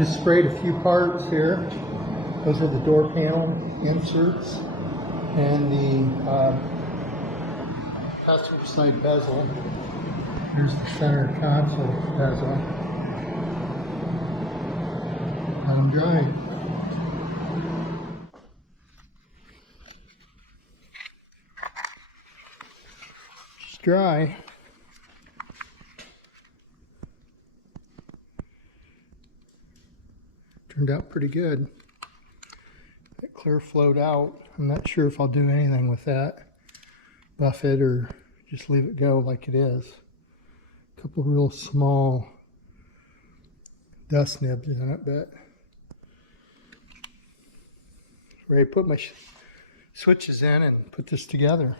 Just sprayed a few parts here. Those are the door panel inserts and the passenger side bezel. Here's the center console bezel. Let them dry. Just dry. Turned out pretty good. That clear flowed out. I'm not sure if I'll do anything with that. Buff it or just leave it go like it is. A couple real small dust nibs in it, but ready to put my switches in and put this together.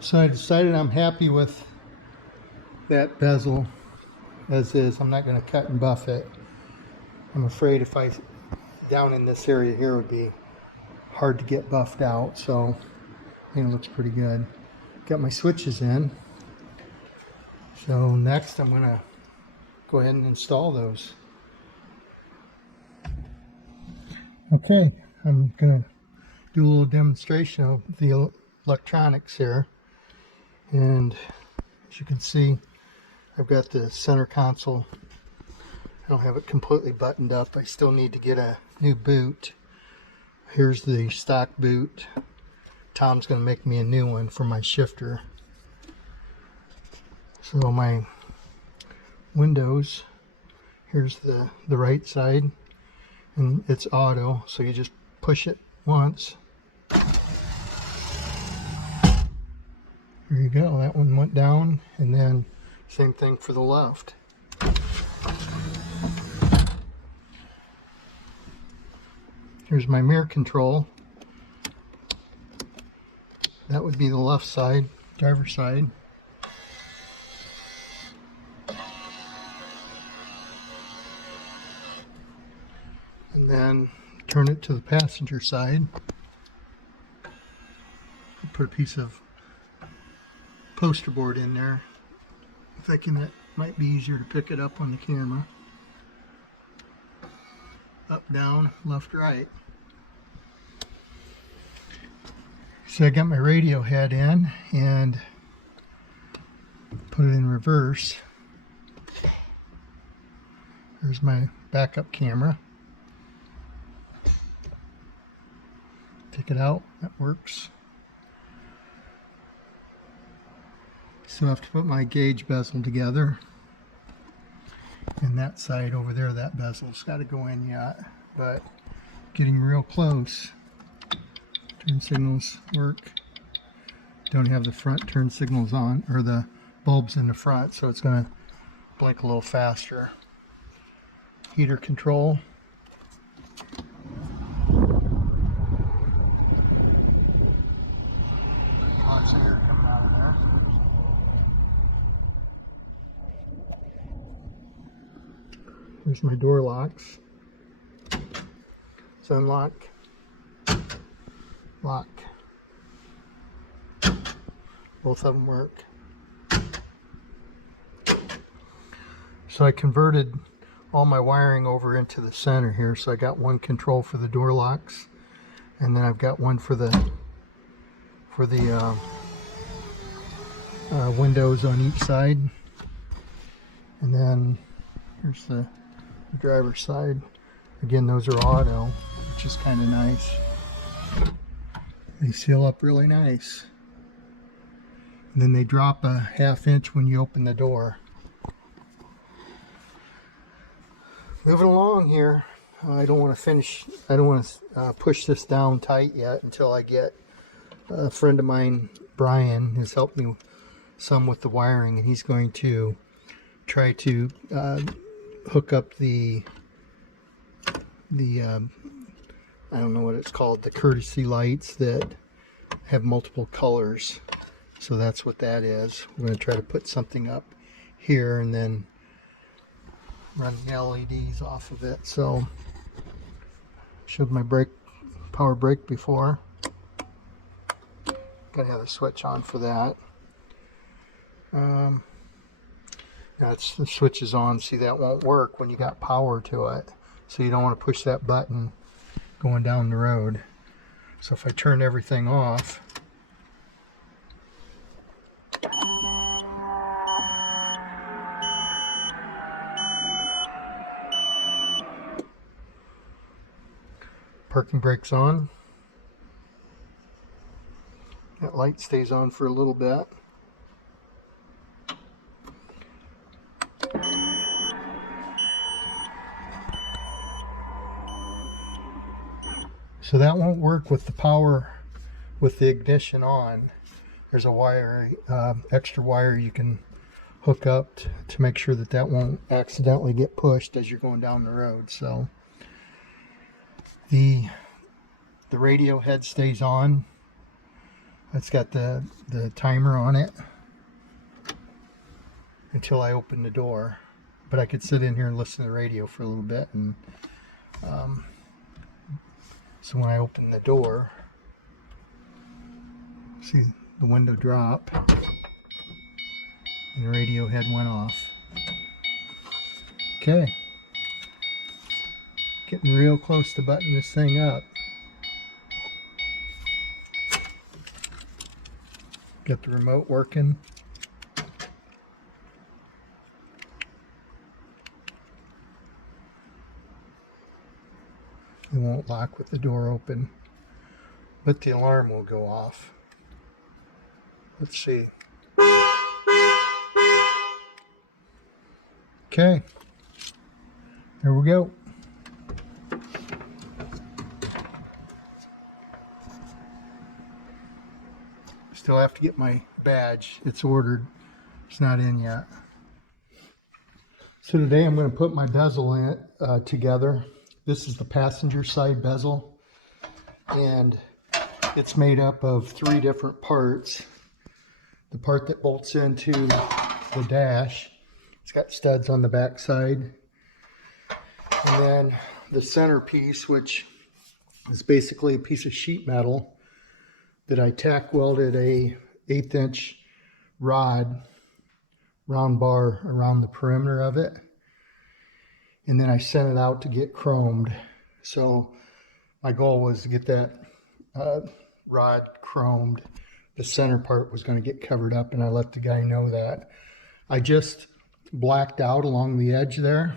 So I decided I'm happy with that bezel as is. I'm not going to cut and buff it. I'm afraid if I down in this area here would be hard to get buffed out, so I think it looks pretty good. Got my switches in. So next I'm going to go ahead and install those. Okay, I'm going to do a little demonstration of the electronics here. And as you can see, I've got the center console. I don't have it completely buttoned up. I still need to get a new boot. Here's the stock boot. Tom's going to make me a new one for my shifter. So my windows, here's the right side, and it's auto, so you just push it once. There you go, that one went down, and then same thing for the left. Here's my mirror control. That would be the left side, driver's side. And then turn it to the passenger side. Put a piece of poster board in there. Thinking that might be easier to pick it up on the camera. Up, down, left, right. So I got my radio head in and put it in reverse. There's my backup camera. Take it out, that works. So I have to put my gauge bezel together. And that side over there, that bezel's got to go in yet, but getting real close. Turn signals work. Don't have the front turn signals on, or the bulbs in the front, so it's going to blink a little faster. Heater control. Lots of air coming out of there. There's my door locks. So unlock, lock. Both of them work. So I converted all my wiring over into the center here. So I got one control for the door locks, and then I've got one for the windows on each side. And then here's the driver's side. Again, those are auto, which is kind of nice. They seal up really nice. And then they drop a ½ inch when you open the door. Moving along here. I don't want to push this down tight yet until I get a friend of mine, Brian, has helped me some with the wiring, and he's going to try to hook up the I don't know what it's called, the courtesy lights that have multiple colors. So that's what that is. We're going to try to put something up here and then run the LEDs off of it. So Showed my power brake before. Gotta have the switch on for that. Now the switch is on. See, that won't work when you got power to it. So you don't want to push that button going down the road. So if I turn everything off, parking brake's on. That light stays on for a little bit. So that won't work with the power, with the ignition on. There's a wire, extra wire you can hook up to make sure that that won't accidentally get pushed as you're going down the road. So the radio head stays on. It's got the timer on it until I open the door. But I could sit in here and listen to the radio for a little bit. And so when I open the door, see the window drop and the radio head went off. Okay. Getting real close to buttoning this thing up. Got the remote working. It won't lock with the door open, but the alarm will go off. Let's see. Okay, there we go. Still have to get my badge. It's ordered. It's not in yet. So today I'm going to put my bezel in it together. This is the passenger side bezel, and it's made up of 3 different parts. The part that bolts into the dash, it's got studs on the back side, and then the center piece, which is basically a piece of sheet metal that I tack welded a 1/8 inch round bar around the perimeter of it. And then I sent it out to get chromed. So my goal was to get that rod chromed. The center part was going to get covered up, and I let the guy know that. I just blacked out along the edge there.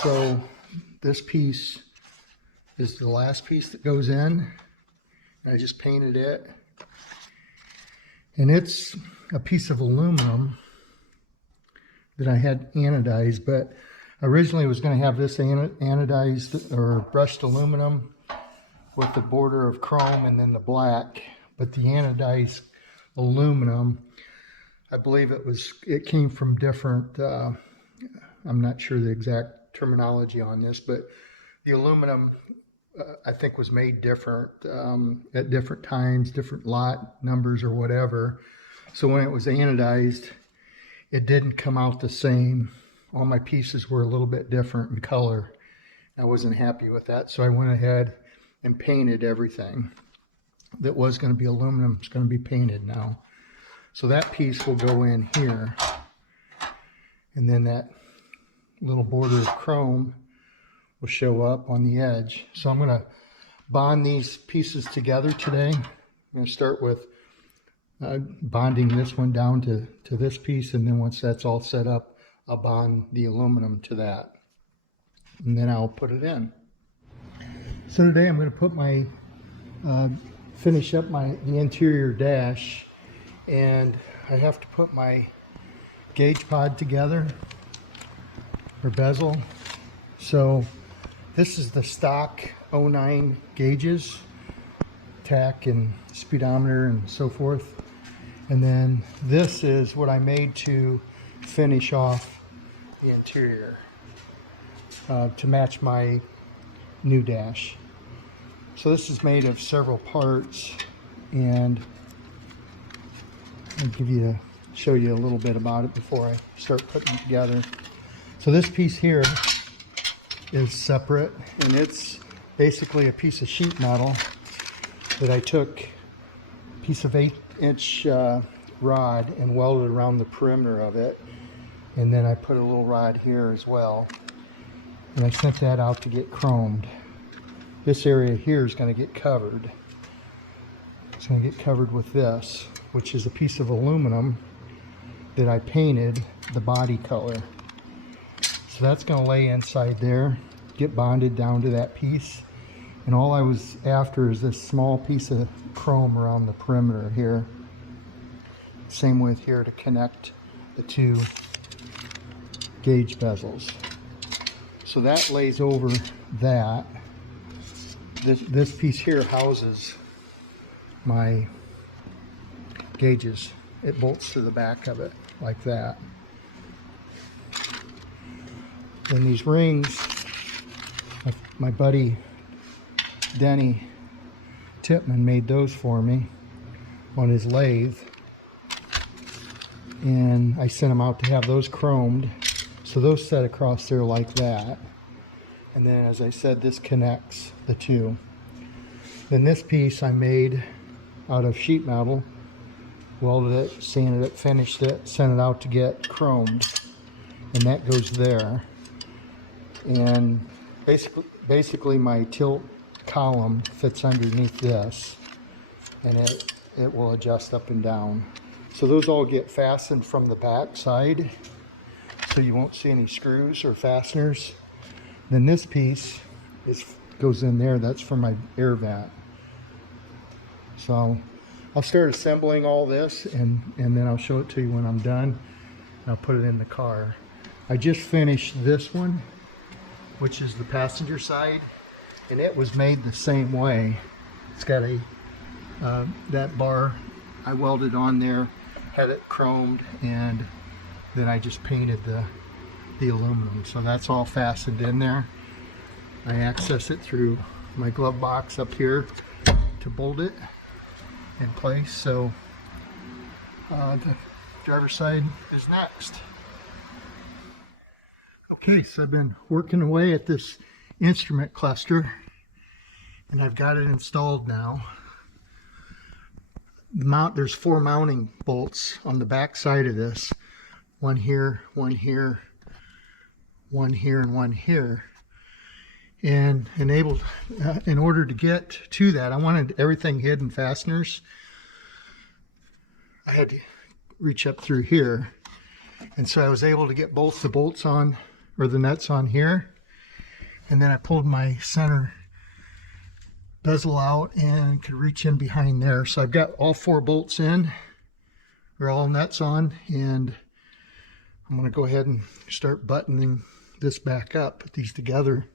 So this piece is the last piece that goes in. I just painted it. And it's a piece of aluminum that I had anodized, but originally I was going to have this anodized or brushed aluminum with the border of chrome and then the black. But the anodized aluminum, I believe it came from different, I'm not sure the exact terminology on this, but the aluminum I think was made different at different times, different lot numbers or whatever. So when it was anodized, it didn't come out the same. All my pieces were a little bit different in color. I wasn't happy with that, so I went ahead and painted everything that was going to be aluminum. It's going to be painted now. So that piece will go in here, and then that little border of chrome will show up on the edge. So I'm going to bond these pieces together today. I'm going to start with bonding this one down to this piece, and then once that's all set up, I'll bond the aluminum to that, and then I'll put it in. So today I'm going to put my finish up the interior dash, and I have to put my gauge pod together, or bezel. So this is the stock 09 gauges, tack and speedometer and so forth. And then this is what I made to finish off the interior to match my new dash. So this is made of several parts, and I'll show you a little bit about it before I start putting it together. So this piece here is separate, and it's basically a piece of sheet metal that I took a piece of 8-inch rod and welded around the perimeter of it, and then I put a little rod here as well, and I sent that out to get chromed. This area here is going to get covered. It's going to get covered with this, which is a piece of aluminum that I painted the body color. So that's going to lay inside there, get bonded down to that piece. And all I was after is this small piece of chrome around the perimeter here. Same with here to connect the two gauge bezels. So that lays over that. This piece here houses my gauges. It bolts to the back of it like that. And these rings, my buddy Denny Tipman made those for me on his lathe, and I sent him out to have those chromed. So those set across there like that, and then as I said, this connects the two. Then this piece I made out of sheet metal, welded it, sanded it, finished it, sent it out to get chromed, and that goes there. And basically my tilt column fits underneath this, and it will adjust up and down. So those all get fastened from the back side, so you won't see any screws or fasteners. Then this piece goes in there. That's for my air vent. So I'll start assembling all this, and then I'll show it to you when I'm done. I'll put it in the car. I just finished this one, which is the passenger side, and it was made the same way. It's got that bar I welded on there, had it chromed, and then I just painted the aluminum. So that's all fastened in there. I access it through my glove box up here to bolt it in place. So the driver's side is next. Okay, so I've been working away at this instrument cluster, and I've got it installed now. There's 4 mounting bolts on the back side of this. One here, one here, one here, and one here. And in order to get to that, I wanted everything hidden fasteners. I had to reach up through here, and so I was able to get both the bolts on, or the nuts on here, and then I pulled my center bezel out and could reach in behind there. So I've got all 4 bolts in, they're all nuts on, and I'm going to go ahead and start buttoning this back up, put these together,